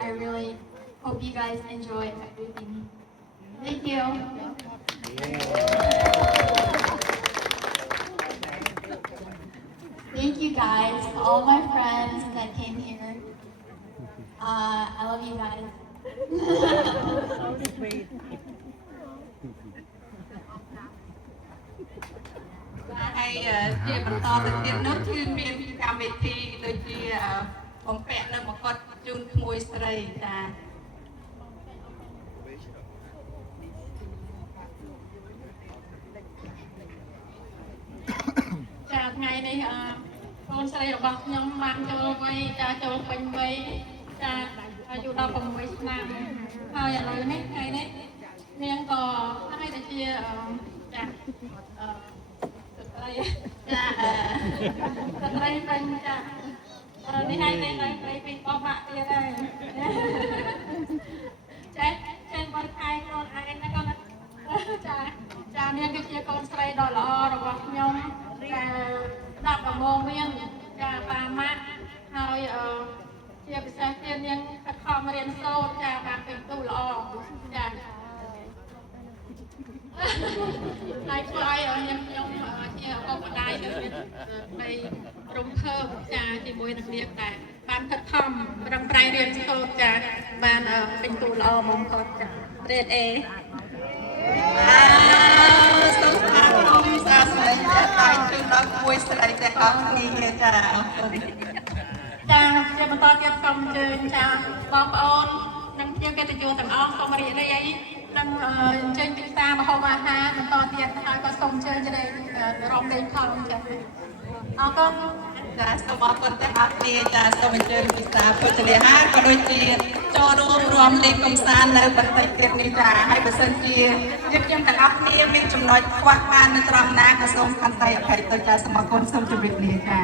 I really hope you guys enjoy everything. Thank you. Thank you guys, all my friends that came here. I love you guys. ហើយជាបន្តទៅទៀតនោះគឺមានកម្មវិធីដូចជាបំពាក់នៅមកុដជូនក្មួយស្រីចាចាថ្ងៃនេះកូនស្រីរបស់ខ្ញុំបានចូលវ័យចាចូលពេញវ័យចាអាយុ16ឆ្នាំហើយឥឡូវនេះថ្ងៃនេះនាងក៏ហើយតែជាចាស្ត្រីចាស្ត្រីពេញចានេះហើយនេះស្ត្រីពេញបោះបាក់ទៀតហើយចេះបើខែខ្លួនឯងណាកូនចានាងគឺជាកូនស្រីដ៏ល្អរបស់ខ្ញុំចាស្ដាប់ដំណងមានចាបាម៉ាក់ហើយជាពិសេសទៀតនាងខិតខំរៀនសូត្រចាបានពេញទូល្អចាហើយឆ្លើយឲ្យនាងខ្ញុំជាឪពុកម្ដាយនៅនៃក្រុមភើបចាជាមួយនឹងនាងដែរបានខិតខំប្រឹងប្រែងរៀនសូត្រចាបានពេញទូល្អបំផុតចា Grade A សូមស្វាគមន៍សាស្ត្រីចាតែជូនដល់គួយស្រីទាំងអស់គ្នាចាចាជាបន្តទៀតសូមអញ្ជើញចាបងប្អូននិងជាកិត្តិយសទាំងអស់សូមរីករាយនឹងអញ្ជើញពិសាមហូបអាហារបន្តទៀតហើយក៏សូមអញ្ជើញទៅរំលែកផលចាអរគុណចាសូមអរគុណទាំងអស់គ្នាចាសូមអញ្ជើញពិសាភោជនាហារក៏ដូចជាចូលរួមរំលែកកំសាន្តនៅបន្តិចទៀតនេះចាហើយបើសិនជាយើងទាំងអស់គ្នាមានចំណុចខ្វះខាតនៅត្រង់ណាក៏សូមខន្តីអភ័យទៅចាសូមអរគុណសូមជម្រាបលាចា